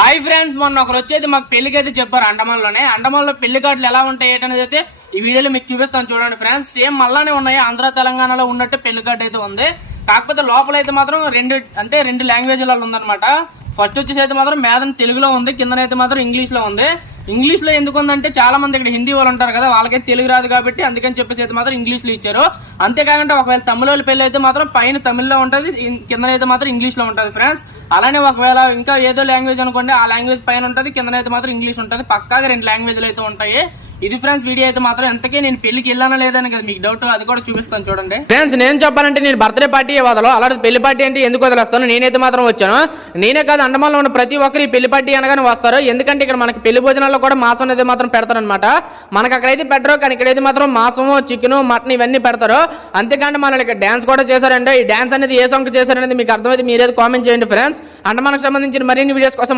Hi friends, మొన్న ఒకరు వచ్చేది మాకు పెళ్లికి అయితే చెప్పారు అండమాన్లో పెళ్లి కార్డులు ఎలా ఉంటాయి ఏంటనేది అయితే ఈ వీడియోలో మీకు చూపిస్తాను చూడండి ఫ్రెండ్స్. సేమ్ మళ్ళానే ఉన్నాయి, ఆంధ్ర తెలంగాణలో ఉన్నట్టు పెళ్లి కార్డు అయితే ఉంది. కాకపోతే లోపల అయితే మాత్రం రెండు లాంగ్వేజ్లలో ఉందన్నమాట. ఫస్ట్ వచ్చేసి అయితే మాత్రం మేదం తెలుగులో ఉంది, కిందనైతే మాత్రం ఇంగ్లీష్ లో ఉంది. ఇంగ్లీష్ లో ఎందుకు ఉందంటే చాలా మంది ఇక్కడ హిందీ వాళ్ళు ఉంటారు కదా, వాళ్ళకైతే తెలుగు రాదు కాబట్టి అందుకని చెప్పేసి అయితే మాత్రం ఇంగ్లీష్ లో ఇచ్చారు. అంతేకాకుండా ఒకవేళ తమిళ పెళ్లి అయితే మాత్రం పైన తమిళ్లో ఉంటది, కిందనైతే మాత్రం ఇంగ్లీష్ లో ఉంటది ఫ్రెండ్స్. అలానే ఒకవేళ ఇంకా ఏదో లాంగ్వేజ్ అనుకోండి, ఆ లాంగ్వేజ్ పైన ఉంటది, కిందనైతే మాత్రం ఇంగ్లీష్ ఉంటది. పక్కాగా రెండు లాంగ్వేజ్లు అయితే ఉంటాయి. ఇది ఫ్రెండ్స్ వీడియో అయితే మాత్రం ఎంతకీ నేను పెళ్లికి వెళ్ళానా లేదని కదా మీకు డౌట్, అది కూడా చూపిస్తాను చూడండి ఫ్రెండ్స్. నేను చెప్పాలంటే నేను బర్త్డే పార్టీ వదలు, అలాంటి పెళ్లి పార్టీ అంటే ఎందుకు వదిలేస్తాను. నేనైతే మాత్రం వచ్చాను, నేనే కాదు అండమాన్లో ఉన్న ప్రతి ఒక్కరు ఈ పెళ్లి పార్టీ అనగానే వస్తారు. ఎందుకంటే ఇక్కడ మనకి పెళ్లి భోజనాల్లో కూడా మాంసం అనేది మాత్రం పెడతారనమాట. మనకు అక్కడైతే పెట్టరు, కానీ ఇక్కడైతే మాత్రం మాంసము, చికెన్, మటన్ ఇవన్నీ పెడతారు. అంతేకాని మన ఇక్కడ డాన్స్ కూడా చేశారంటే ఈ డాన్స్ అనేది ఏ సాంగ్ చేశారనేది మీకు అర్థమైతే మీరేది కామెంట్ చేయండి ఫ్రెండ్స్. అండమాన్కి సంబంధించిన మరిన్ని వీడియోస్ కోసం